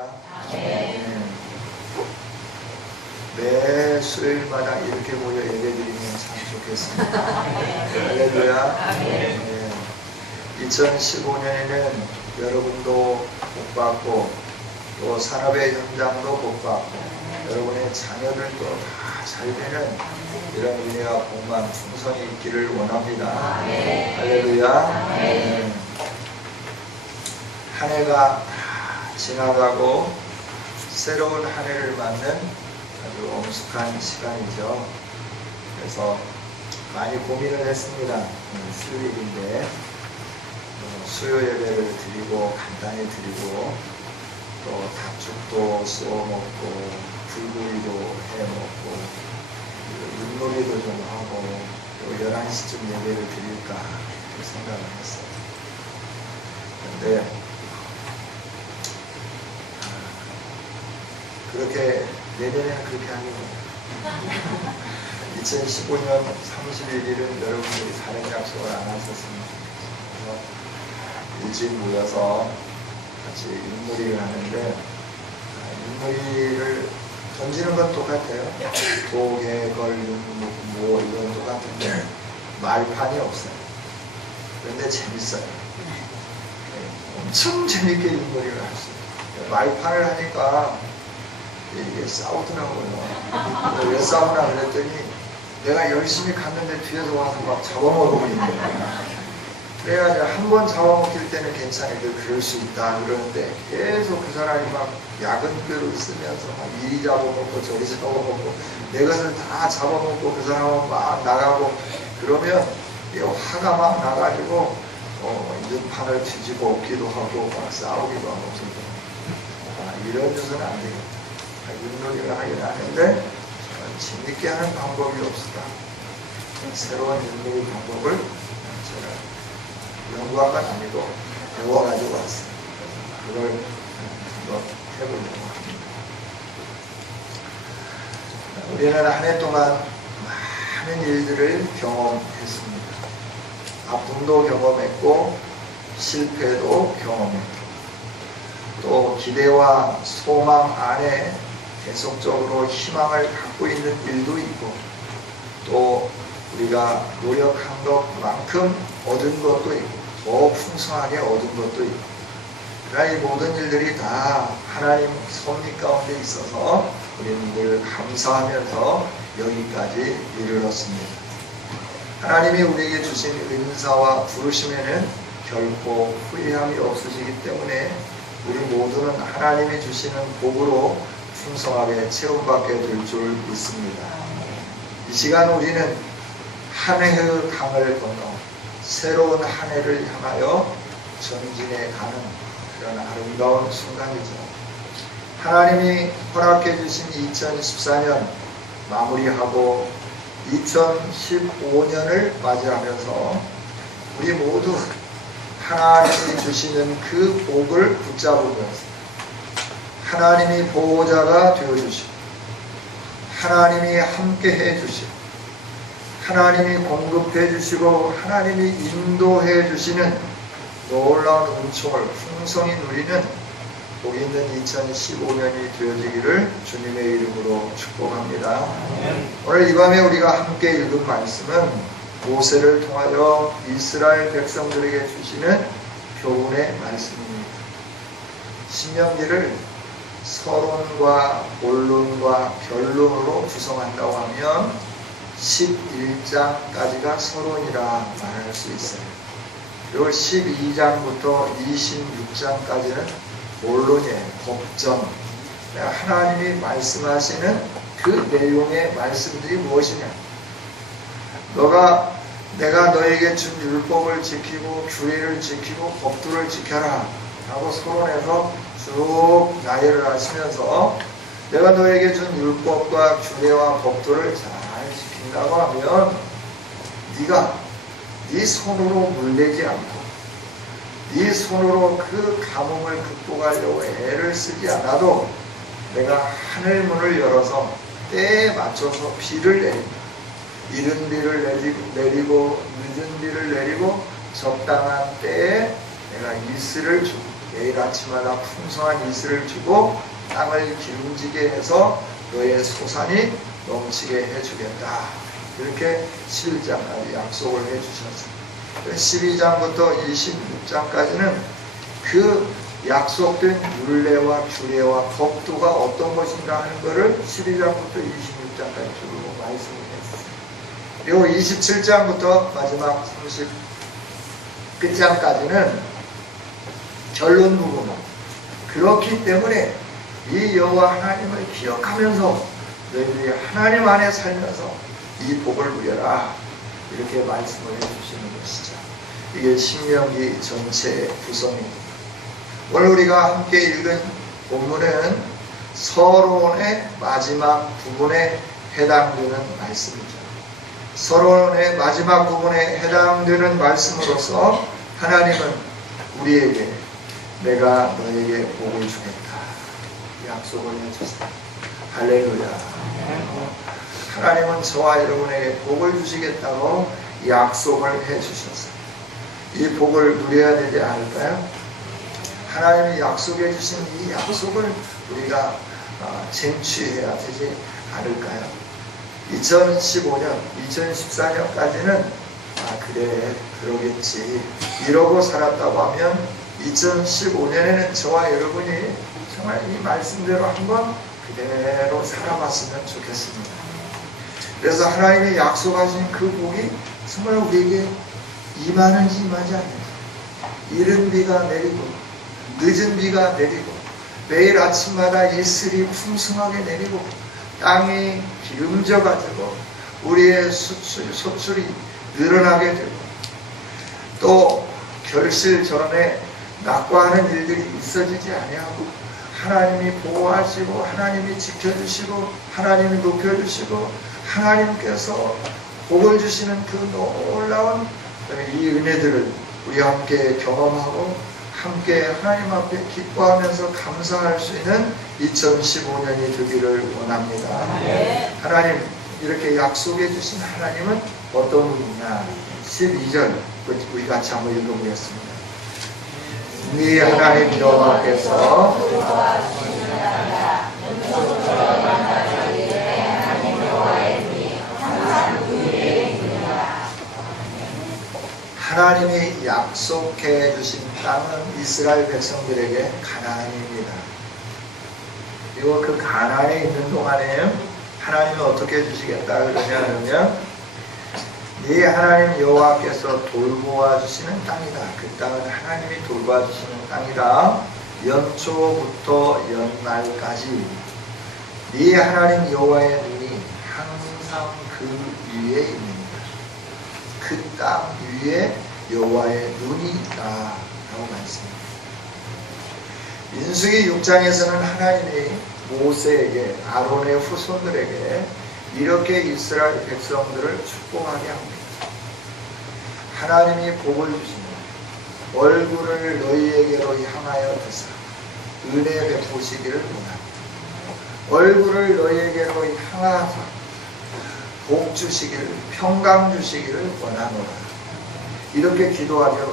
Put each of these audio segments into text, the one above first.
할렐루야. 매 수요일마다 이렇게 모여 예배드리면 참 좋겠습니다. 할렐루야. 2015년에는 여러분도 복받고 또 산업의 현장도 복받고 여러분의 자녀들도 다 잘 되는 이런 은혜와 복만 풍성히 있기를 원합니다. 할렐루야. 한 해가 지나가고 새로운 한 해를 맞는 아주 엄숙한 시간이죠. 그래서 많이 고민을 했습니다. 수요일인데 수요 예배를 드리고 간단히 드리고 또 닭죽도 쏘아 먹고 불고기도 해 먹고 윷놀이도 좀 하고 또 11시쯤 예배를 드릴까 생각을 했어요. 그런데 그렇게 내년에는 그렇게 하는 거예요. 2015년 31일은 여러분들이 다른 약속을 안 하셨으면 좋겠어요. 일찍 모여서 같이 윷놀이를 하는데 윷놀이를 던지는 건 똑같아요. 도개, 걸, 뭐 이건 똑같은데 말판이 없어요. 그런데 재밌어요. 엄청 재밌게 윷놀이를 할 수 있어요. 말판을 하니까 이게 싸우더라고요. 왜 싸우나 그랬더니 내가 열심히 갔는데 뒤에서 와서 막 잡아먹고 있는 거야. 그래가지고 한 번 잡아먹힐 때는 괜찮은데 그럴 수 있다 그러는데 계속 그 사람이 막 야근표를 쓰면서 막 이리 잡아먹고 저리 잡아먹고 내 것을 다 잡아먹고 그 사람은 막 나가고 그러면 화가 막 나가지고 윷판을 뒤집어 엎기도 하고 막 싸우기도 하고 이런 짓은 안 되겠다. 윷놀이를 하긴 하는데 재밌게 하는 방법이 없을까. 새로운 윷놀이 방법을 제가 연구한 건 아니고 배워가지고 왔어요. 그걸 한번 해보려고 합니다. 우리는 한 해 동안 많은 일들을 경험했습니다. 아픔도 경험했고 실패도 경험했고 또 기대와 소망 안에 계속적으로 희망을 갖고 있는 일도 있고 또 우리가 노력한 것만큼 얻은 것도 있고 더 풍성하게 얻은 것도 있고 그러나 이 모든 일들이 다 하나님 섭리 가운데 있어서 우리는 늘 감사하면서 여기까지 이르렀습니다. 하나님이 우리에게 주신 은사와 부르심에는 결코 후회함이 없으시기 때문에 우리 모두는 하나님이 주시는 복으로 풍성하게 채움받게 될 줄 믿습니다. 이 시간 우리는 한 해의 강을 건너 새로운 한 해를 향하여 전진해 가는 그런 아름다운 순간이죠. 하나님이 허락해 주신 2014년 마무리하고 2015년을 맞이하면서 우리 모두 하나님이 주시는 그 복을 붙잡으면서 하나님이 보호자가 되어주시고 하나님이 함께 해주시고 하나님이 공급해 주시고 하나님이 인도해 주시는 놀라운 은총을 풍성히 누리는 복 있는 2015년이 되어지기를 주님의 이름으로 축복합니다. 오늘 이 밤에 우리가 함께 읽은 말씀은 모세를 통하여 이스라엘 백성들에게 주시는 교훈의 말씀입니다. 신명기를 서론과 본론과 결론으로 구성한다고 하면 11장까지가 서론이라 말할 수 있어요. 그리고 12장부터 26장까지는 본론이에요. 법전. 하나님이 말씀하시는 그 내용의 말씀들이 무엇이냐. 내가 너에게 준 율법을 지키고 규례를 지키고 법도를 지켜라 라고 서론에서 쭉 나열을 하시면서 내가 너에게 준 율법과 규례와 법도를 잘 지킨다고 하면 네가 네 손으로 물대지 않고 네 손으로 그 가뭄을 극복하려고 애를 쓰지 않아도 내가 하늘 문을 열어서 때에 맞춰서 비를 내린다. 이른 비를 내리고 늦은 비를 내리고 적당한 때에 내가 이슬을 주고 매일 아침마다 풍성한 이슬을 주고 땅을 기름지게 해서 너의 소산이 넘치게 해주겠다. 이렇게 11장까지 약속을 해주셨습니다. 12장부터 26장까지는 그 약속된 율례와 규례와 법도가 어떤 것인가 하는 것을 12장부터 26장까지 쭉 말씀을 했습니다. 그리고 27장부터 마지막 30 끝장까지는 결론 부분. 그렇기 때문에 이 여호와 하나님을 기억하면서 너희들이 하나님 안에 살면서 이 복을 누려라. 이렇게 말씀을 해주시는 것이죠. 이게 신명기 전체의 구성입니다. 오늘 우리가 함께 읽은 본문은 서론의 마지막 부분에 해당되는 말씀이죠. 서론의 마지막 부분에 해당되는 말씀으로서 하나님은 우리에게 내가 너에게 복을 주겠다 약속을 해주셨다. 할렐루야. 하나님은 저와 여러분에게 복을 주시겠다고 약속을 해주셨어요. 이 복을 누려야 되지 않을까요? 하나님이 약속해 주신 이 약속을 우리가 쟁취해야 되지 않을까요? 2015년, 2014년까지는 그래 그러겠지 이러고 살았다고 하면 2015년에는 저와 여러분이 정말 이 말씀대로 한번 그대로 살아봤으면 좋겠습니다. 그래서 하나님이 약속하신 그 복이 정말 우리에게 임하는지 임하지 않는지, 이른 비가 내리고 늦은 비가 내리고 매일 아침마다 이슬이 풍성하게 내리고 땅이 기름져 가지고 우리의 소출이 늘어나게 되고 또 결실전에 낙과하는 일들이 있어지지 아니하고 하나님이 보호하시고 하나님이 지켜주시고 하나님이 높여주시고 하나님께서 복을 주시는 그 놀라운 이 은혜들을 우리 함께 경험하고 함께 하나님 앞에 기뻐하면서 감사할 수 있는 2015년이 되기를 원합니다. 네. 하나님 이렇게 약속해 주신 하나님은 어떤 분이냐. 12절 우리 같이 한번 읽어보겠습니다. 네 하나님 여호와께서 하나님이 약속해 주신 땅은 이스라엘 백성들에게 가나안입니다. 그리고 그 가나안에 있는 동안에 하나님이 어떻게 해주시겠다 그러냐면 네 하나님 여호와께서 돌보아 주시는 땅이다. 그 땅은 하나님이 돌보아 주시는 땅이다. 연초부터 연말까지 네 하나님 여호와의 눈이 항상 그 위에 있는 그 땅 위에 여호와의 눈이 있다라고 말씀합니다. 민수기 6장에서는 하나님이 모세에게 아론의 후손들에게 이렇게 이스라엘 백성들을 축복하게 합니다. 하나님이 복을 주시면 얼굴을 너희에게로 향하여 드사 은혜 베푸시기를 원합니다. 얼굴을 너희에게로 향하사 복 주시기를 평강 주시기를 원하노라. 이렇게 기도하죠.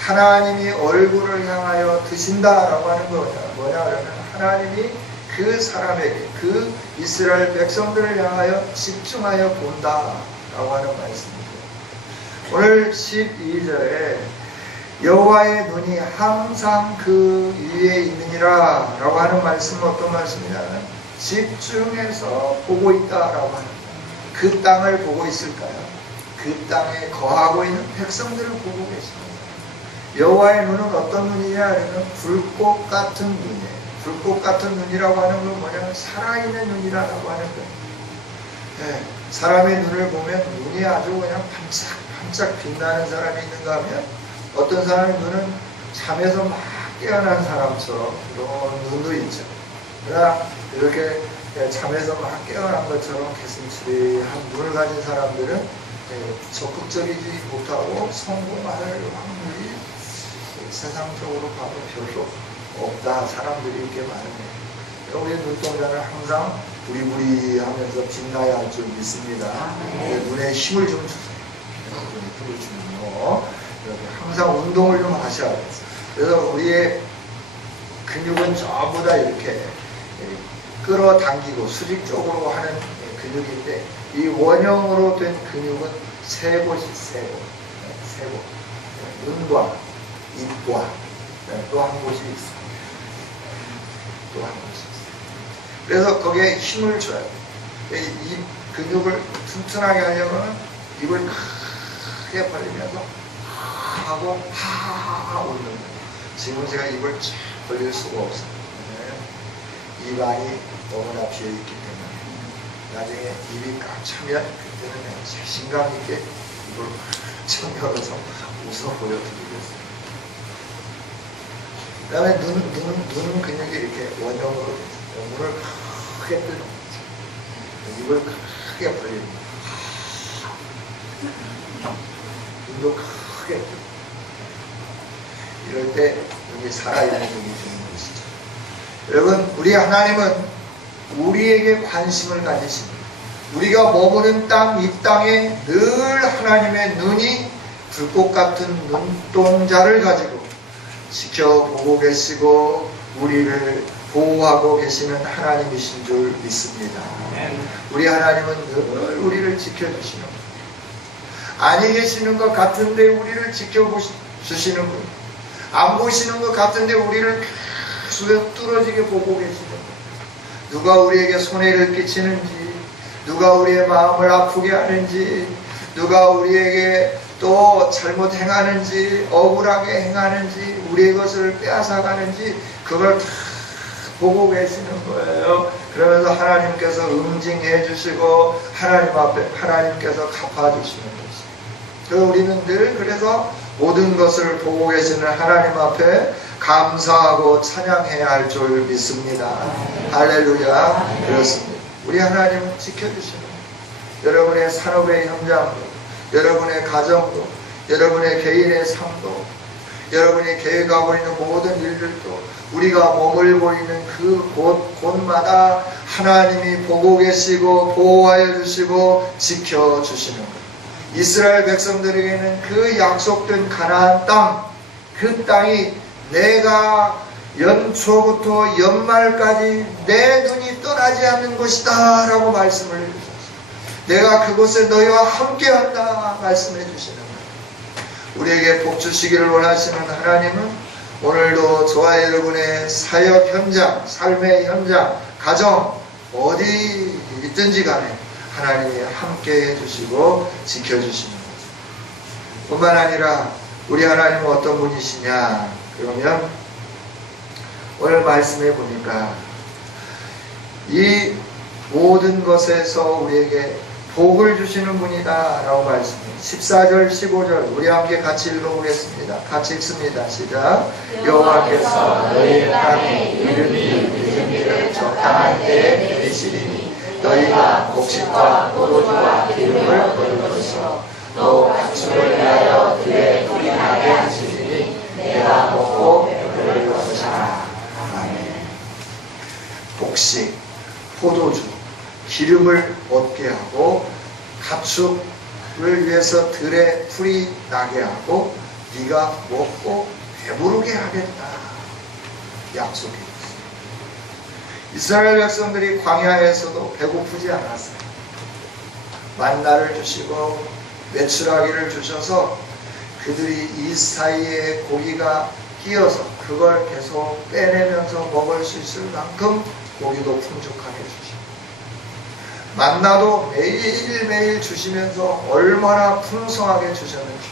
하나님이 얼굴을 향하여 드신다라고 하는 거 뭐냐 그러면 하나님이 그 사람에게 그 이스라엘 백성들을 향하여 집중하여 본다라고 하는 말씀입니다. 오늘 12절에 여호와의 눈이 항상 그 위에 있느니라 라고 하는 말씀은 어떤 말씀이냐면 집중해서 보고 있다라고 하는 그 땅을 보고 있을까요? 그 땅에 거하고 있는 백성들을 보고 계십니다. 여호와의 눈은 어떤 눈이냐 하면 불꽃 같은 눈이에요. 불꽃 같은 눈이라고 하는 건 뭐냐면 살아있는 눈이라고 하는 거예요. 네, 사람의 눈을 보면 눈이 아주 그냥 반짝반짝 빛나는 사람이 있는가 하면 어떤 사람의 눈은 잠에서 막 깨어난 사람처럼 그런 눈도 있죠. 그러나 이렇게 잠에서 막 깨어난 것처럼 개슴츠레한 눈을 가진 사람들은 적극적이지 못하고 성공할 확률이 세상적으로 봐도 별로 없다. 사람들이 이렇게 많은데 우리 눈동자는 항상 부리부리하면서 빛나야 할 줄 믿습니다. 눈에 힘을 좀 주세요. 힘을 주면요. 항상 운동을 좀 하셔야 돼요. 그래서 우리의 근육은 전부 다 이렇게 끌어당기고 수직 쪽으로 하는 근육인데, 이 원형으로 된 근육은 세 곳이 세 곳. 눈과 입과 또 한 곳이 있습니다. 또 한 곳이 있어요. 그래서 거기에 힘을 줘야 돼요. 이 근육을 튼튼하게 하려면 입을 크게 벌리면서 하고 하하하 웃는 거예요. 지금 제가 입을 쫙 벌릴 수가 없어요. 입안이 너무나 비어있기 때문에 나중에 입이 꽉 차면 그때는 자신감 있게 입을 쫙 열어서 웃어 보여드리겠습니다. 그 다음에 눈 근육이 이렇게 원형으로 돼서 눈을 크게 뜨는 거죠. 입을 크게 벌립니다. 눈도 크게 뜨고, 이럴 때 눈이 살아있는 눈이 되는 것이죠. 여러분, 우리 하나님은 우리에게 관심을 가지십니다. 우리가 머무는 땅, 이 땅에 늘 하나님의 눈이 불꽃 같은 눈동자를 가지고 지켜보고 계시고 우리를 보호하고 계시는 하나님이신 줄 믿습니다. 우리 하나님은 늘 우리를 지켜주시는 분, 아니 계시는 것 같은데 우리를 지켜주시는 분, 안 보시는 것 같은데 우리를 계속 뚫어지게 보고 계시는 분, 누가 우리에게 손해를 끼치는지, 누가 우리의 마음을 아프게 하는지, 누가 우리에게 또 잘못 행하는지, 억울하게 행하는지, 우리의 것을 빼앗아가는지, 그걸 다 보고 계시는 거예요. 그러면서 하나님께서 응징해 주시고 하나님 앞에 하나님께서 갚아주시는 것이에요. 우리는 늘 그래서 모든 것을 보고 계시는 하나님 앞에 감사하고 찬양해야 할 줄 믿습니다. 할렐루야. 그렇습니다. 우리 하나님은 지켜주시는 거예요. 여러분의 산업의 현장도, 여러분의 가정도, 여러분의 개인의 삶도, 여러분이 계획하고 있는 모든 일들도, 우리가 머물고 있는 그 곳마다 하나님이 보고 계시고 보호하여 주시고 지켜주시는 거예요. 이스라엘 백성들에게는 그 약속된 가나안 땅, 그 땅이 내가 연초부터 연말까지 내 눈이 떠나지 않는 것이다 라고 말씀을 해주셨어요. 내가 그곳에 너희와 함께한다 말씀해 주시는 거예요. 우리에게 복 주시기를 원하시는 하나님은 오늘도 저와 여러분의 사역 현장, 삶의 현장, 가정 어디 있든지 간에 하나님이 함께 해주시고 지켜주시는 거죠. 뿐만 아니라 우리 하나님은 어떤 분이시냐, 그러면 오늘 말씀해 보니까 이 모든 것에서 우리에게 복을 주시는 분이다 라고 말씀해요. 14절 15절 우리 함께 같이 읽어보겠습니다. 같이 읽습니다. 시작. 여호와께서 너희의 땅에 이른 일을 적당한 때에 내리시리니 너희가 곡식과 포도주와 기름을 얻을 것이요 또 가축을 위하여 들에 불이 나게 하시리니 내가 먹고 배부를 것이라. 아멘. 곡식, 포도주, 기름을 얻게 하고 가축을 위해서 들에 풀이 나게 하고 네가 먹고 배부르게 하겠다 약속이 있어요. 이스라엘 백성들이 광야에서도 배고프지 않았어요. 만나를 주시고 메추라기를 주셔서 그들이 이 사이에 고기가 끼어서 그걸 계속 빼내면서 먹을 수 있을 만큼 고기도 풍족하게 주시고 만나도 매일매일 주시면서 얼마나 풍성하게 주셨는지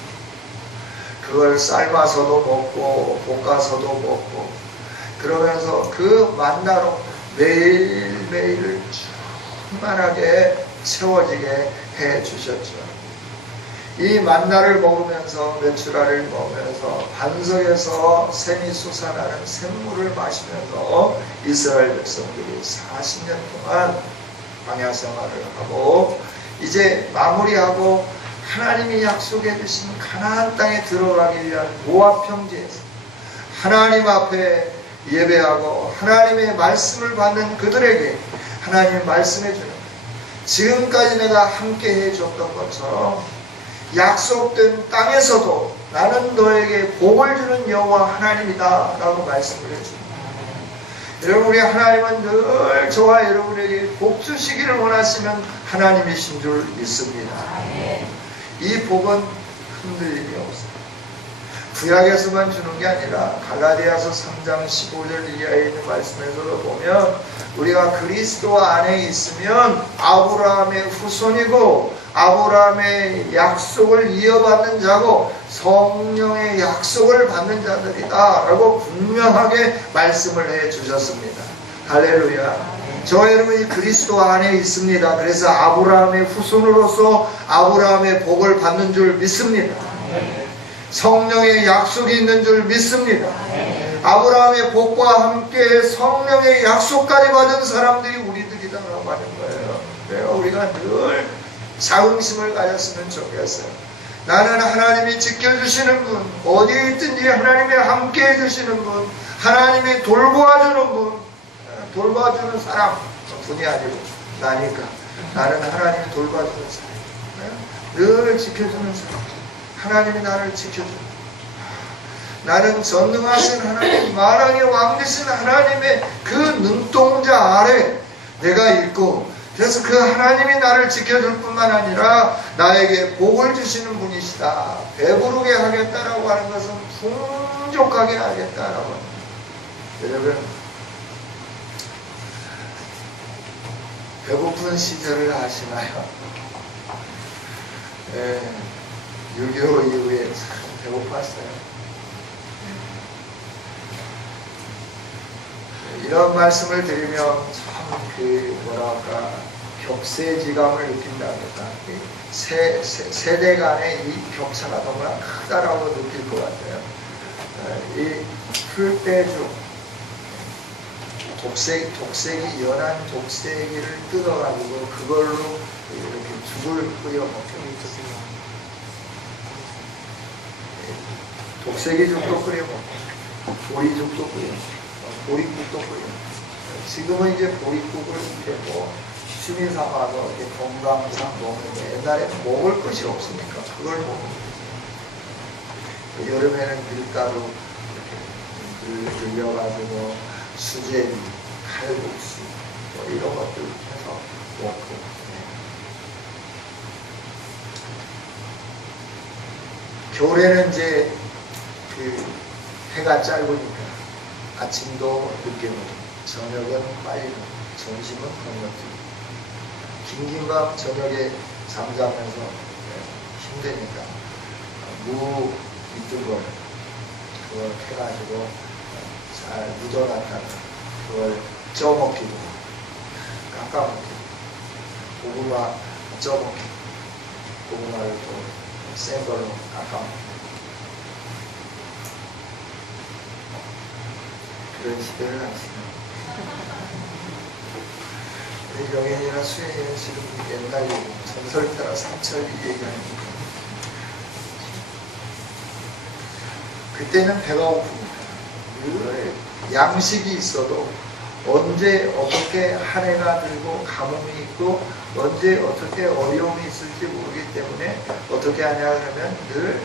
그걸 삶아서도 먹고 볶아서도 먹고 그러면서 그 만나로 매일매일 충만하게 채워지게 해 주셨죠. 이 만나를 먹으면서 메추라를 먹으면서 반석에서 샘이 솟아나는 샘물을 마시면서 이스라엘 백성들이 40년 동안 광야 생활을 하고 이제 마무리하고 하나님이 약속해 주신 가나안 땅에 들어가기 위한 모압 평지에서 하나님 앞에 예배하고 하나님의 말씀을 받는 그들에게 하나님 말씀해 주는 지금까지 내가 함께 해줬던 것처럼 약속된 땅에서도 나는 너에게 복을 주는 여호와 하나님이다 라고 말씀을 해줍니다. 여러분, 우리 하나님은 늘 저와 여러분에게 복 주시기를 원하시면 하나님이신 줄 믿습니다. 이 복은 흔들림이 없어요. 구약에서만 주는 게 아니라 갈라디아서 3장 15절 이하에 있는 말씀에서도 보면 우리가 그리스도 안에 있으면 아브라함의 후손이고 아브라함의 약속을 이어받는 자고 성령의 약속을 받는 자들이다 라고 분명하게 말씀을 해 주셨습니다. 할렐루야. 저 여러분이 그리스도 안에 있습니다. 그래서 아브라함의 후손으로서 아브라함의 복을 받는 줄 믿습니다. 성령의 약속이 있는 줄 믿습니다. 아브라함의 복과 함께 성령의 약속까지 받은 사람들이 우리들이다라고 하는 거예요. 그래서 우리가 늘 자긍심을 가졌으면 좋겠어요. 나는 하나님이 지켜주시는 분, 어디에 있든지 하나님이 함께 해주시는 분, 하나님이 돌보아주는 분, 돌봐주는 사람 분이 아니고 나니까 나는 하나님이 돌봐주는 사람, 늘 지켜주는 사람, 하나님이 나를 지켜주는, 나는 전능하신 하나님, 만왕의 왕 되신 하나님의 그 눈동자 아래 내가 있고, 그래서 그 하나님이 나를 지켜줄 뿐만 아니라 나에게 복을 주시는 분이시다. 배부르게 하겠다라고 하는 것은 풍족하게 하겠다라고 합니다. 여러분, 배고픈 시절을 아시나요? 6.25 이후에 참 배고팠어요. 이런 말씀을 드리면 참 뭐랄까 격세지감을 느낀다니까 세대 간의 이 격차가 너무나 크다라고 느낄 것 같아요. 이 풀떼죽 독색이 연한 독색이를 뜯어가지고 그걸로 이렇게 죽을 끓여 먹는 있었어요. 독색이 죽도 끓여 먹고 보리죽도 끓여 먹고 보리국도 끓여. 지금은 이제 보리국을 이렇게 뭐 취미 삼아서 이렇게 건강상 먹는데 옛날에는 먹을 것이 없으니까 그걸 먹는. 여름에는 밀가루 이렇게 늘려가지고 수제비, 칼국수 뭐 이런 것들 해서 먹고. 겨울에는 이제 그 해가 짧으니까 아침도 늦게 먹고 저녁은 빨리 먹고 점심은 건너뛰고 긴 밤 저녁에 잠자면서 힘드니까 무 밑둥 걸 그걸 해가지고 잘 묻어놨다가 그걸 쪄먹기도 깎아먹기도 고구마 쪄먹기도 고구마를 또 센 걸로 깎아먹기도 그런 시대를 아시나요? 영현이나 수현이는 지금 옛날 얘기, 전설 따라 삼철 얘기하니까 그때는 배가 고픕니다. 양식이 있어도 언제 어떻게 한 해가 들고 가뭄이 있고 언제 어떻게 어려움이 있을지 모르기 때문에 어떻게 하냐 그러면 늘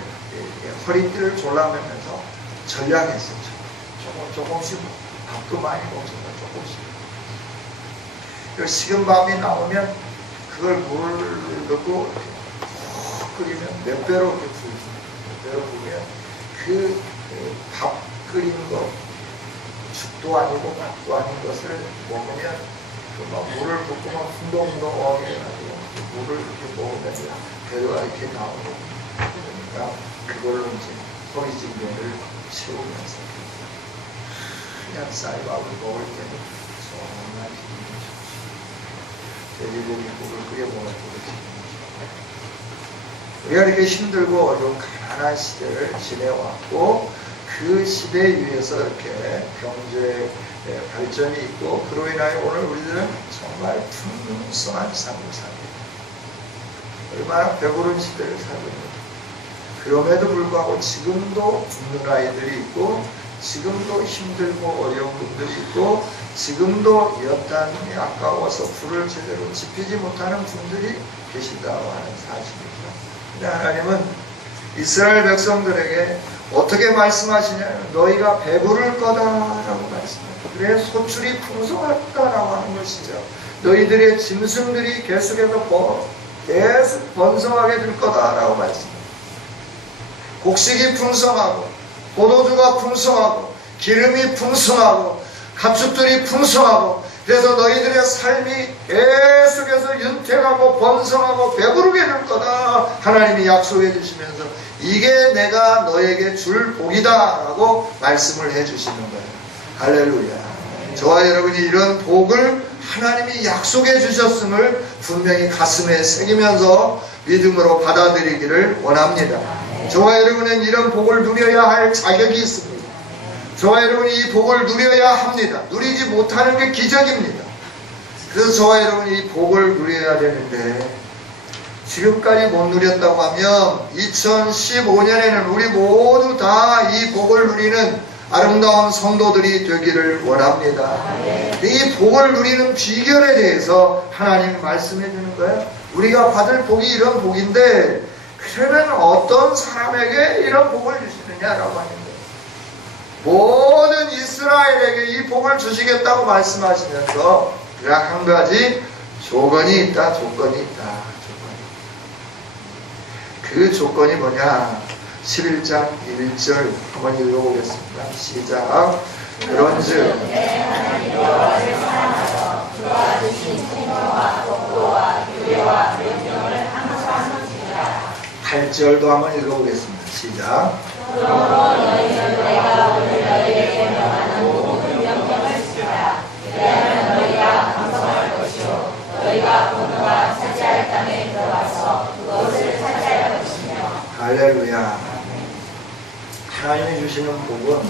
허리띠를 졸라매면서 전략했었죠. 조금씩 밥도 많이 먹습니다. 조금씩. 식은 밥이 나오면 그걸 물을 넣고 푹 끓이면 몇 배로 이렇게 부습니다. 몇 배로 부으면 그 밥 끓인 거 죽도 아니고 밥도 아닌 것을 먹으면 그 막 물을 붓고 막 hun동하게 해가지고 물을 이렇게 먹으면 배가 이렇게 나오고 그러니까 그걸로 이제 허리진면을 채우면서 그냥 쌀밥을 먹을 때는 정말 기분이 좋죠. 돼지고기국을 끓여 먹을 때도 기분이 좋아요. 우리가 이렇게 힘들고 어려운 가난한 시대를 지내왔고 그 시대 위에서 이렇게 경제 발전이 있고 그로 인하여 오늘 우리들은 정말 풍성한 삶을 삽니다. 얼마나 배부른 시대를 살고 있는가. 그럼에도 불구하고 지금도 굶는 아이들이 있고 지금도 힘들고 어려운 분들이 있고 지금도 연단이 아까워서 불을 제대로 지피지 못하는 분들이 계신다고 하는 사실입니다. 근데 하나님은 이스라엘 백성들에게 어떻게 말씀하시냐면 너희가 배부를 거다라고 말씀합니다. 그래 소출이 풍성하다라고 하는 것이죠. 너희들의 짐승들이 계속 번성하게 될 거다라고 말씀합니다. 곡식이 풍성하고 포도주가 풍성하고 기름이 풍성하고 가축들이 풍성하고 그래서 너희들의 삶이 계속해서 윤택하고 번성하고 배부르게 될 거다 하나님이 약속해 주시면서 이게 내가 너에게 줄 복이다 라고 말씀을 해 주시는 거예요. 할렐루야. 저와 여러분이 이런 복을 하나님이 약속해 주셨음을 분명히 가슴에 새기면서 믿음으로 받아들이기를 원합니다. 저와 여러분은 이런 복을 누려야 할 자격이 있습니다. 저와 여러분이 이 복을 누려야 합니다. 누리지 못하는 게 기적입니다. 그래서 저와 여러분이 이 복을 누려야 되는데 지금까지 못 누렸다고 하면 2015년에는 우리 모두 다 이 복을 누리는 아름다운 성도들이 되기를 원합니다. 이 복을 누리는 비결에 대해서 하나님이 말씀해 주는 거예요. 우리가 받을 복이 이런 복인데 그러면 어떤 사람에게 이런 복을 주시느냐라고 하는 거예요. 모든 이스라엘에게 이 복을 주시겠다고 말씀하시면서 약 한 가지 조건이 있다. 그 조건이 뭐냐? 11장 1절 한번 읽어보겠습니다. 시작. 그런즉 8절도 한번 읽어보겠습니다. 시작. 그러므로 너희는 내가 오늘 너희에게 명하는 모든 명령을 지키라. 그래야면 너희가 강성할 것이요 너희가 본토가 차지할 땅에 들어가서 그것을 차지할 것이며. 할렐루야. 하나님이 주시는 복은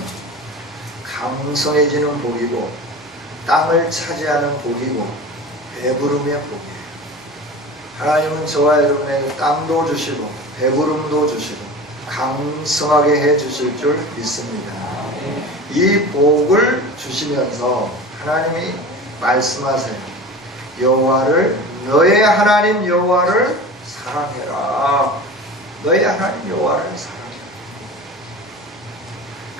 강성해지는 복이고 땅을 차지하는 복이고 배부름의 복이에요. 하나님은 저와 여러분에게 땅도 주시고 배부름도 주시고 강성하게 해주실 줄 믿습니다. 이 복을 주시면서 하나님이 말씀하세요. 여호와를 너의 하나님 여호와를 사랑해라. 너의 하나님 여호와를 사랑해라.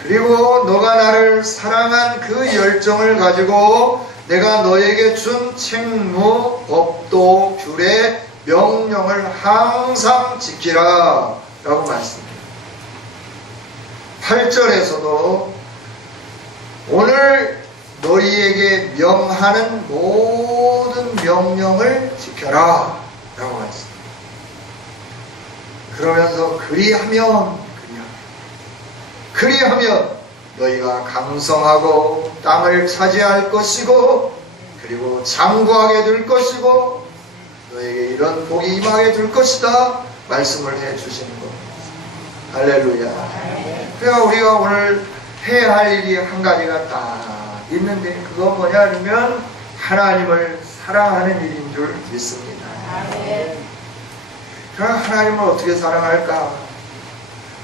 그리고 너가 나를 사랑한 그 열정을 가지고 내가 너에게 준 책무, 법도, 규례, 명령을 항상 지키라 라고 말씀합니다. 8절에서도 오늘 너희에게 명하는 모든 명령을 지켜라 라고 말씀합니다. 그러면서 그리하면 너희가 강성하고 땅을 차지할 것이고 그리고 장구하게 될 것이고 너에게 이런 복이 임하게 될 것이다 말씀을 해 주시는 겁니다. 할렐루야. 그러니까 우리가 오늘 해야 할 일이 한 가지가 딱 있는데 그건 뭐냐 하면 하나님을 사랑하는 일인 줄 믿습니다. 그럼 하나님을 어떻게 사랑할까?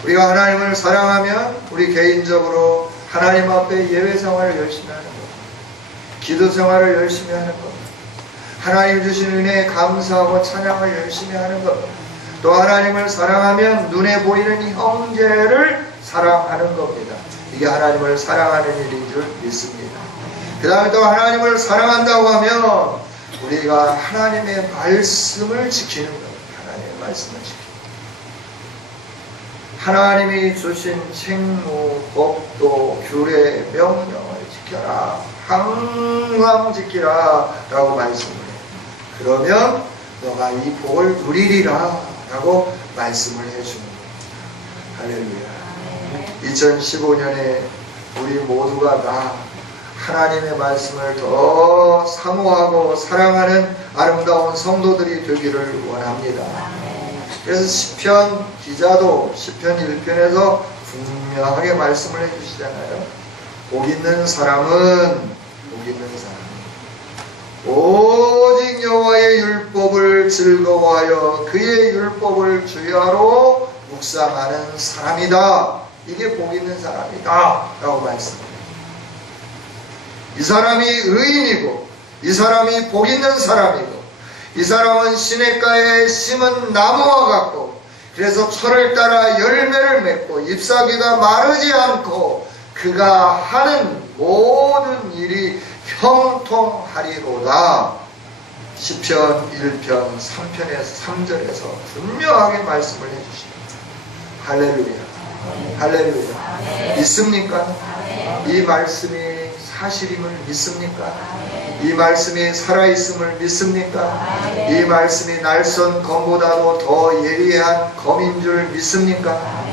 우리가 하나님을 사랑하면 우리 개인적으로 하나님 앞에 예배 생활을 열심히 하는 겁니다. 기도 생활을 열심히 하는 겁니다. 하나님 주신 은혜에 감사하고 찬양을 열심히 하는 겁니다. 또 하나님을 사랑하면 눈에 보이는 형제를 사랑하는 겁니다. 이게 하나님을 사랑하는 일인 줄 믿습니다. 그 다음에 또 하나님을 사랑한다고 하면 우리가 하나님의 말씀을 지키는 겁니다. 하나님의 말씀을 지키는 겁니다. 하나님이 주신 책무, 법도, 규례, 명령을 지켜라. 항상 지키라 라고 말씀을 해요. 그러면 너가 이 복을 누리리라 라고 말씀을 해주는 겁니다. 할렐루야. 2015년에 우리 모두가 다 하나님의 말씀을 더 사모하고 사랑하는 아름다운 성도들이 되기를 원합니다. 그래서 시편 기자도 시편 1편에서 분명하게 말씀을 해주시잖아요. 복 있는 사람은 오직 여호와의 율법을 즐거워하여 그의 율법을 주야로 묵상하는 사람이다. 이게 복 있는 사람이다 라고 말씀합니다. 이 사람이 의인이고 이 사람이 복 있는 사람이고 이 사람은 시냇가에 심은 나무와 같고 그래서 철을 따라 열매를 맺고 잎사귀가 마르지 않고 그가 하는 모든 일이 형통하리로다. 시편 1편 3편에서 3절에서 분명하게 말씀을 해주십니다. 할렐루야. 할렐루야. 믿습니까? 이 말씀이 사실임을 믿습니까? 이 말씀이 살아있음을 믿습니까? 이 말씀이 날선 검보다도 더 예리한 검인 줄 믿습니까?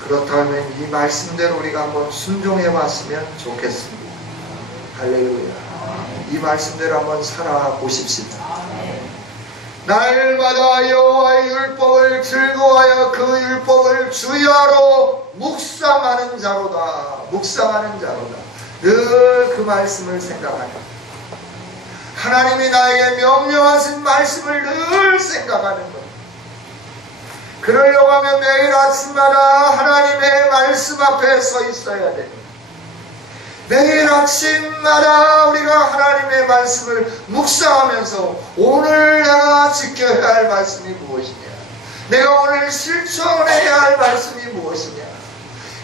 그렇다면 이 말씀대로 우리가 한번 순종해 봤으면 좋겠습니다. 할렐루야. 이 말씀대로 한번 살아보십시다. 날마다 여호와의 율법을 즐거워하여 그 율법을 주야로 묵상하는 자로다. 묵상하는 자로다. 늘 그 말씀을 생각하는, 하나님이 나에게 명령하신 말씀을 늘 생각하는 것. 그러려고 하면 매일 아침마다 하나님의 말씀 앞에 서 있어야 됩니다. 매일 아침마다 우리가 하나님의 말씀을 묵상하면서 오늘 내가 지켜야 할 말씀이 무엇이냐, 내가 오늘 실천해야 할 말씀이 무엇이냐,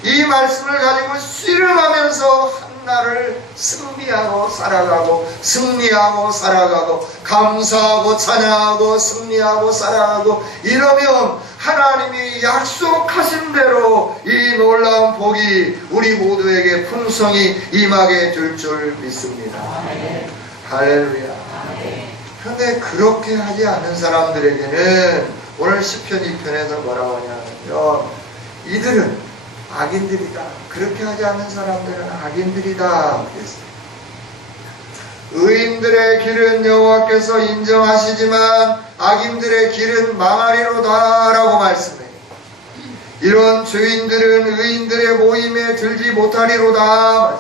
이 말씀을 가지고 씨름하면서 나를 승리하고 살아가고, 승리하고 살아가고, 감사하고 찬양하고 승리하고 살아가고, 이러면 하나님이 약속하신 대로 이 놀라운 복이 우리 모두에게 풍성히 임하게 될 줄 믿습니다. 할렐루야. 그런데 그렇게 하지 않는 사람들에게는 오늘 시편 2편에서 뭐라고 하냐면요, 이들은 악인들이다. 그렇게 하지 않는 사람들은 악인들이다. 그랬어요. 의인들의 길은 여호와께서 인정하시지만 악인들의 길은 망하리로다 라고 말씀해요. 이런 죄인들은 의인들의 모임에 들지 못하리로다.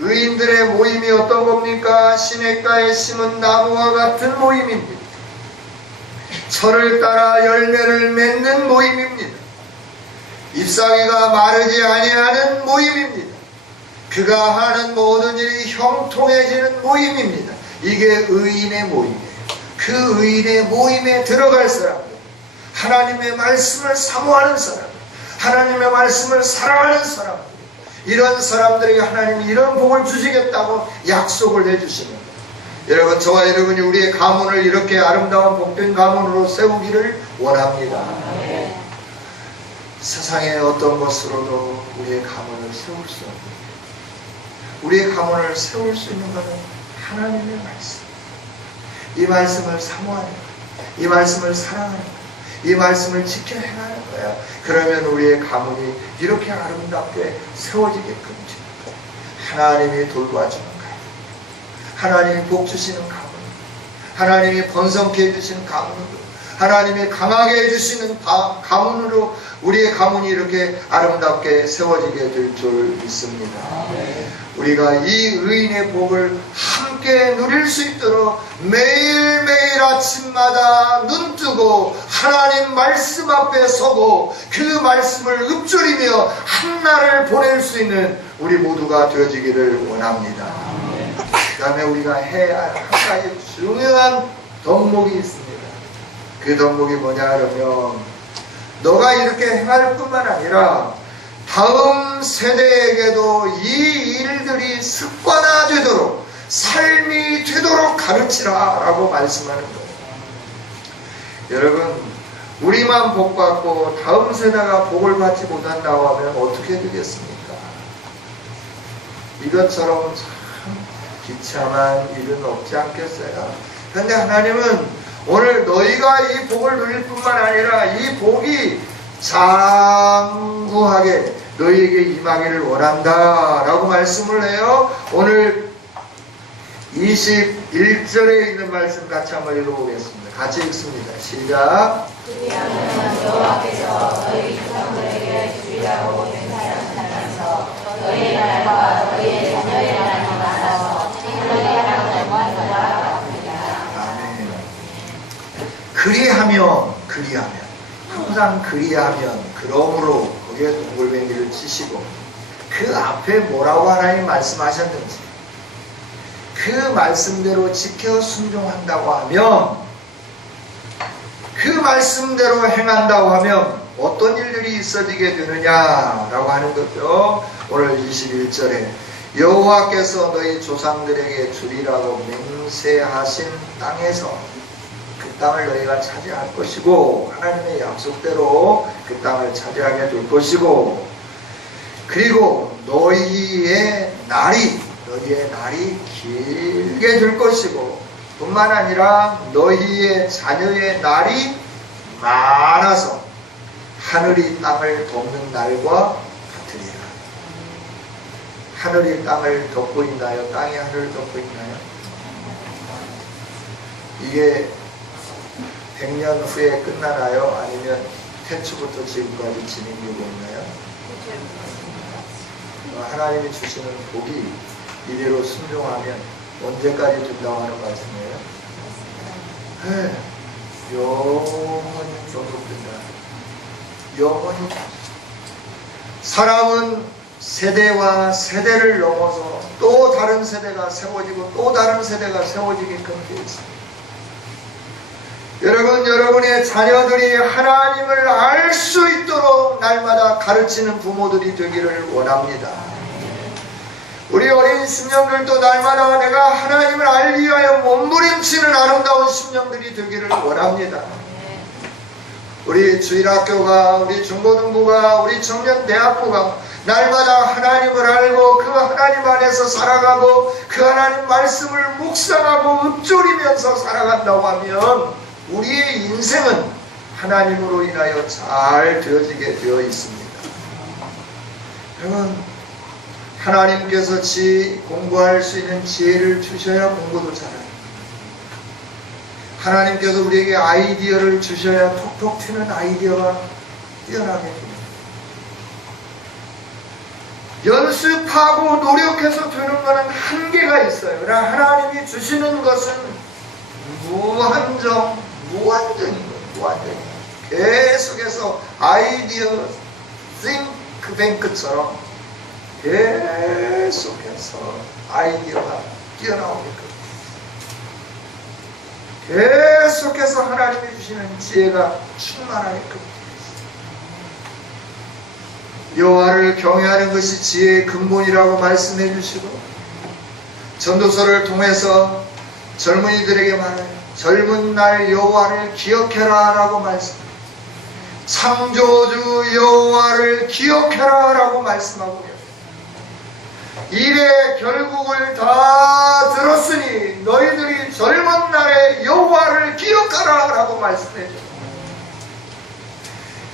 의인들의 모임이 어떤 겁니까? 시냇가에 심은 나무와 같은 모임입니다. 철을 따라 열매를 맺는 모임입니다. 잎사귀가 마르지 아니하는 모임입니다. 그가 하는 모든 일이 형통해지는 모임입니다. 이게 의인의 모임이에요. 그 의인의 모임에 들어갈 사람들, 하나님의 말씀을 사모하는 사람, 하나님의 말씀을 사랑하는 사람들, 이런 사람들에게 하나님이 이런 복을 주시겠다고 약속을 해주시는 거예요. 여러분, 저와 여러분이 우리의 가문을 이렇게 아름다운 복된 가문으로 세우기를 원합니다. 세상의 어떤 것으로도 우리의 가문을 세울 수 없는, 우리의 가문을 세울 수 있는 것은 하나님의 말씀. 이 말씀을 사모하는 거예요. 이 말씀을 사랑하는 거예요. 이 말씀을 지켜 행하는 거예요. 그러면 우리의 가문이 이렇게 아름답게 세워지게끔 하나님이 돌봐주는 가문, 하나님이 복 주시는 가문, 하나님이 번성케 해주시는 가문으로, 하나님이 강하게 해주시는 가문으로 우리의 가문이 이렇게 아름답게 세워지게 될 줄 믿습니다. 우리가 이 의인의 복을 함께 누릴 수 있도록 매일매일 아침마다 눈뜨고 하나님 말씀 앞에 서고 그 말씀을 읊조리며 한날을 보낼 수 있는 우리 모두가 되어지기를 원합니다. 그 다음에 우리가 해야 할 한 가지 중요한 덕목이 있습니다. 그 덕목이 뭐냐 그러면, 너가 이렇게 행할 뿐만 아니라 다음 세대에게도 이 일들이 습관화되도록, 삶이 되도록 가르치라 라고 말씀하는 거예요. 여러분, 우리만 복받고 다음 세대가 복을 받지 못한다고 하면 어떻게 되겠습니까? 이것처럼 참 비참한 일은 없지 않겠어요? 그런데 하나님은 오늘 너희가 이 복을 누릴 뿐만 아니라 이 복이 장구하게 너희에게 임하기를 원한다 라고 말씀을 해요. 오늘 21절에 있는 말씀 같이 한번 읽어보겠습니다. 같이 읽습니다. 시작. 그리하면 여호와께서 너희 조상들에게 주리라고 맹세하시면서 너희의 날과 너희의 자녀의 날이 많아서 너희의 하나님과 너희가 그리하면 항상 그리하면, 그러므로 거기에 동글뱅이를 치시고 그 앞에 뭐라고 하나님 말씀하셨는지 그 말씀대로 지켜 순종한다고 하면, 그 말씀대로 행한다고 하면 어떤 일들이 있어지게 되느냐라고 하는 거죠. 오늘 21절에 여호와께서 너희 조상들에게 주리라고 맹세하신 땅에서 그 땅을 너희가 차지할 것이고, 하나님의 약속대로 그 땅을 차지하게 될 것이고, 그리고 너희의 날이 길게 될 것이고, 뿐만 아니라 너희의 자녀의 날이 많아서 하늘이 땅을 덮는 날과 같으리라. 하늘이 땅을 덮고 있나요? 땅이 하늘을 덮고 있나요? 이게 100년 후에 끝나나요? 아니면 태초부터 지금까지 진행되고 있나요? 하나님이 주시는 복이 이대로 순종하면 언제까지 된다고 하는 말씀이에요? 네, 영원히 계속된다. 영원히. 사람은 세대와 세대를 넘어서 또 다른 세대가 세워지고 또 다른 세대가 세워지게끔 되어 있습니다. 여러분, 여러분의 자녀들이 하나님을 알 수 있도록 날마다 가르치는 부모들이 되기를 원합니다. 우리 어린 심령들도 날마다 내가 하나님을 알기 위하여 몸부림치는 아름다운 심령들이 되기를 원합니다. 우리 주일학교가, 우리 중고등부가, 우리 청년대학부가 날마다 하나님을 알고 그 하나님 안에서 살아가고 그 하나님 말씀을 묵상하고 읊조리면서 살아간다고 하면 우리의 인생은 하나님으로 인하여 잘 되어지게 되어 있습니다. 여러분, 하나님께서 공부할 수 있는 지혜를 주셔야 공부도 잘해요. 하나님께서 우리에게 아이디어를 주셔야 톡톡 튀는 아이디어가 뛰어나게 됩니다. 연습하고 노력해서 되는 것은 한계가 있어요. 그러나 하나님이 주시는 것은 무한정인 거예요. 무한정이에요. 계속해서 아이디어 싱크뱅크처럼 계속해서 아이디어가 뛰어나오게끔, 계속해서 하나님이 주시는 지혜가 충만하게끔. 여호와를 경외하는 것이 지혜의 근본이라고 말씀해 주시고, 전도서를 통해서 젊은이들에게 말해요. 젊은 날 여호와를 기억해라 라고 말씀해요. 창조주 여호와를 기억해라 라고 말씀하고 계세요. 일의 결국을 다 들었으니 너희들이 젊은 날에 여호와를 기억하라 라고 말씀해 주세요.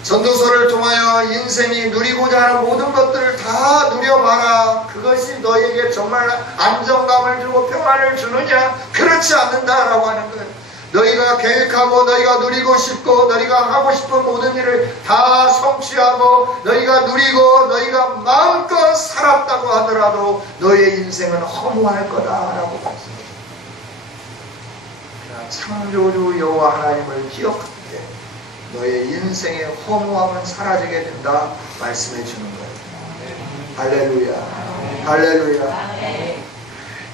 전도서를 통하여 인생이 누리고자 하는 모든 것들을 다 누려봐라. 그것이 너에게 정말 안정감을 주고 평안을 주느냐? 그렇지 않는다라고 하는 거예요. 너희가 계획하고 너희가 누리고 싶고 너희가 하고 싶은 모든 일을 다 성취하고 너희가 누리고 너희가 마음껏 살았다고 하더라도 너희의 인생은 허무할 거다라고 말씀합니다. 창조주 여호와 하나님을 기억할 때 너의 인생의 허무함은 사라지게 된다 말씀해 주는 거예요. 할렐루야, 할렐루야.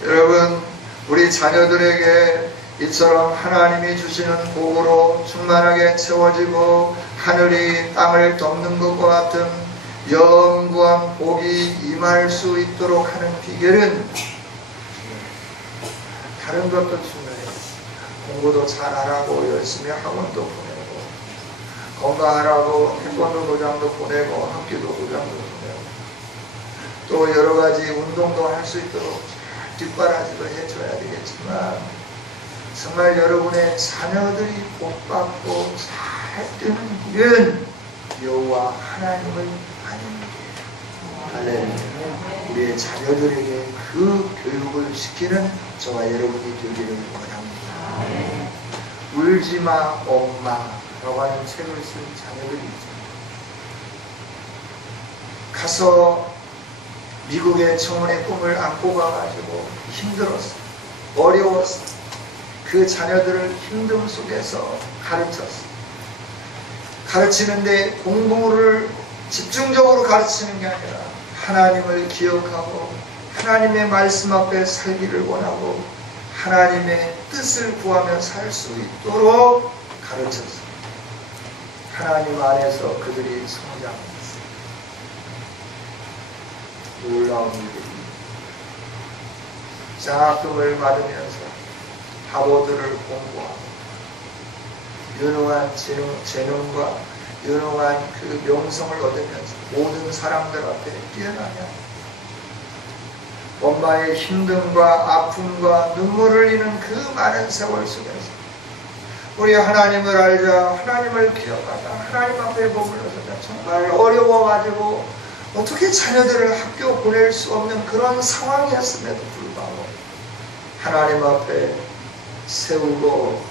여러분, 우리 자녀들에게 이처럼 하나님이 주시는 복으로 충만하게 채워지고 하늘이 땅을 덮는 것과 같은 영구한 복이 임할 수 있도록 하는 비결은 다른 것도 중요해요. 공부도 잘하라고 열심히 학원도 보내고, 건강하라고 태권도 도장도 보내고, 학교도 도장도 보내고, 또 여러가지 운동도 할 수 있도록 뒷바라지도 해줘야 되겠지만, 정말 여러분의 자녀들이 복받고 잘 되는 길은 여호와 하나님을 아는 길이에요. 할렐루야. 우리의 자녀들에게 그 교육을 시키는 저와 여러분이 되기를 원합니다. 울지마 엄마라고 하는 책을 쓴 자녀들이 있습니다. 가서 미국의 청혼의 꿈을 안고 가가지고 힘들었어, 어려웠어. 그 자녀들을 힘듦 속에서 가르쳤어. 가르치는데 공부를 집중적으로 가르치는 게 아니라 하나님을 기억하고 하나님의 말씀 앞에 살기를 원하고 하나님의 뜻을 구하며 살 수 있도록 가르쳤어. 하나님 안에서 그들이 성장했어요. 놀라운 일들이 장학금을 받으면서 학원들을 공부하고 유능한 재능과 유능한 그 명성을 얻으면서 모든 사람들 앞에 뛰어나냐. 엄마의 힘듦과 아픔과 눈물을 흘리는 그 많은 세월 속에서 우리 하나님을 알자, 하나님을 기억하자, 하나님 앞에 머물러서자. 정말 어려워가지고 어떻게 자녀들을 학교 보낼 수 없는 그런 상황이었음에도 불구하고 하나님 앞에 세우고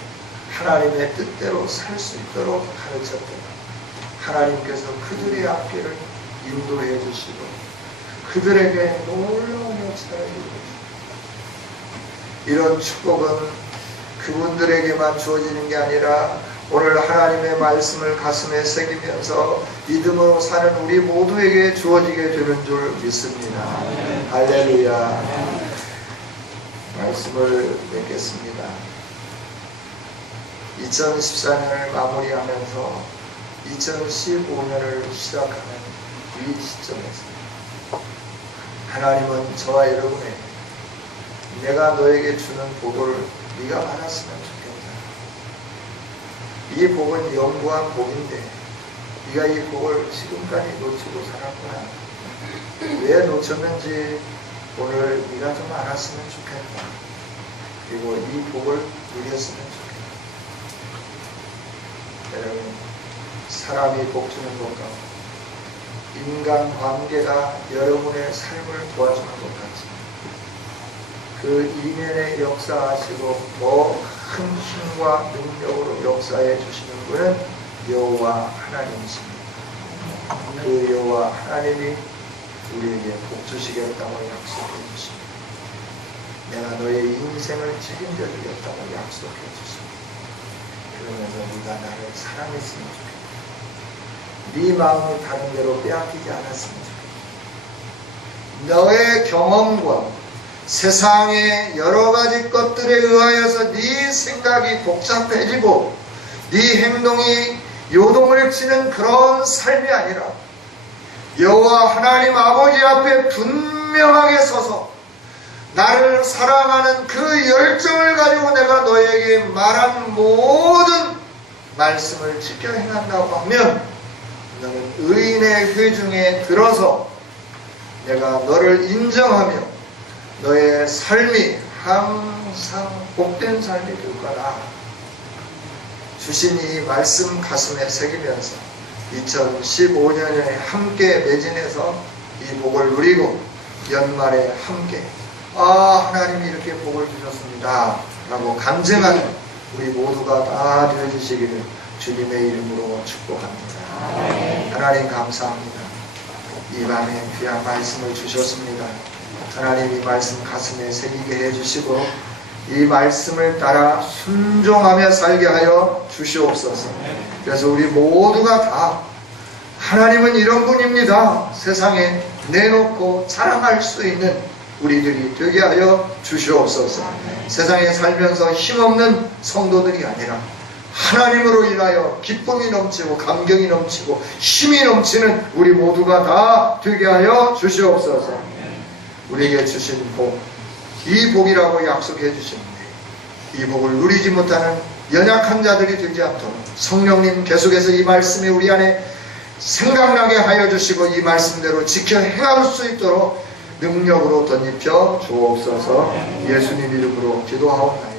하나님의 뜻대로 살 수 있도록 가르쳤던 하나님께서 그들의 앞길을 인도해 주시고 그들에게 놀라운 역사를 이루어주시고, 이런 축복은 그분들에게만 주어지는 게 아니라 오늘 하나님의 말씀을 가슴에 새기면서 믿음으로 사는 우리 모두에게 주어지게 되는 줄 믿습니다. 할렐루야. 말씀을 맺겠습니다. 2014년을 마무리하면서 2015년을 시작하는 이 시점에서 하나님은 저와 여러분에게 내가 너에게 주는 복을 네가 받았으면 좋겠다. 이 복은 영구한 복인데 네가 이 복을 지금까지 놓치고 살았구나. 왜 놓쳤는지 오늘 네가 좀 알았으면 좋겠다. 그리고 이 복을 누렸으면 좋겠다. 여러분, 사람이 복 주는 것과 인간관계가 여러분의 삶을 도와주는 것 같지만 그 이면에 역사하시고 더 큰 힘과 능력으로 역사해 주시는 분은 여호와 하나님이십니다. 그 여호와 하나님이 우리에게 복 주시겠다고 약속해 주십니다. 내가 너의 인생을 책임져 주겠다고 약속해 주십니다. 그러면서 네가 나를 사랑했으면 좋겠다. 네 마음이 다른 데로 빼앗기지 않았으면 좋겠다. 너의 경험과 세상의 여러 가지 것들에 의하여서 네 생각이 복잡해지고 네 행동이 요동을 치는 그런 삶이 아니라 여호와 하나님 아버지 앞에 분명하게 서서 나를 사랑하는 그 열정을 가지고 내가 너에게 말한 모든 말씀을 지켜 행한다고 하면 너는 의인의 회중에 들어서 내가 너를 인정하며 너의 삶이 항상 복된 삶이 될 거라. 주신 이 말씀 가슴에 새기면서 2015년에 함께 매진해서 이 복을 누리고 연말에 함께 하나님이 이렇게 복을 주셨습니다 라고 간증하는 우리 모두가 다 되어주시기를 주님의 이름으로 축복합니다. 하나님 감사합니다. 이 밤에 귀한 말씀을 주셨습니다. 하나님 이 말씀 가슴에 새기게 해주시고 이 말씀을 따라 순종하며 살게 하여 주시옵소서. 그래서 우리 모두가 다 하나님은 이런 분입니다 세상에 내놓고 자랑할 수 있는 우리들이 되게 하여 주시옵소서. 세상에 살면서 힘없는 성도들이 아니라 하나님으로 인하여 기쁨이 넘치고 감격이 넘치고 힘이 넘치는 우리 모두가 다 되게 하여 주시옵소서. 우리에게 주신 복, 이 복이라고 약속해 주시는데 이 복을 누리지 못하는 연약한 자들이 되지 않도록 성령님 계속해서 이 말씀이 우리 안에 생각나게 하여 주시고 이 말씀대로 지켜 행할 수 있도록 능력으로 덧입혀 주옵소서. 예수님 이름으로 기도하옵나이다.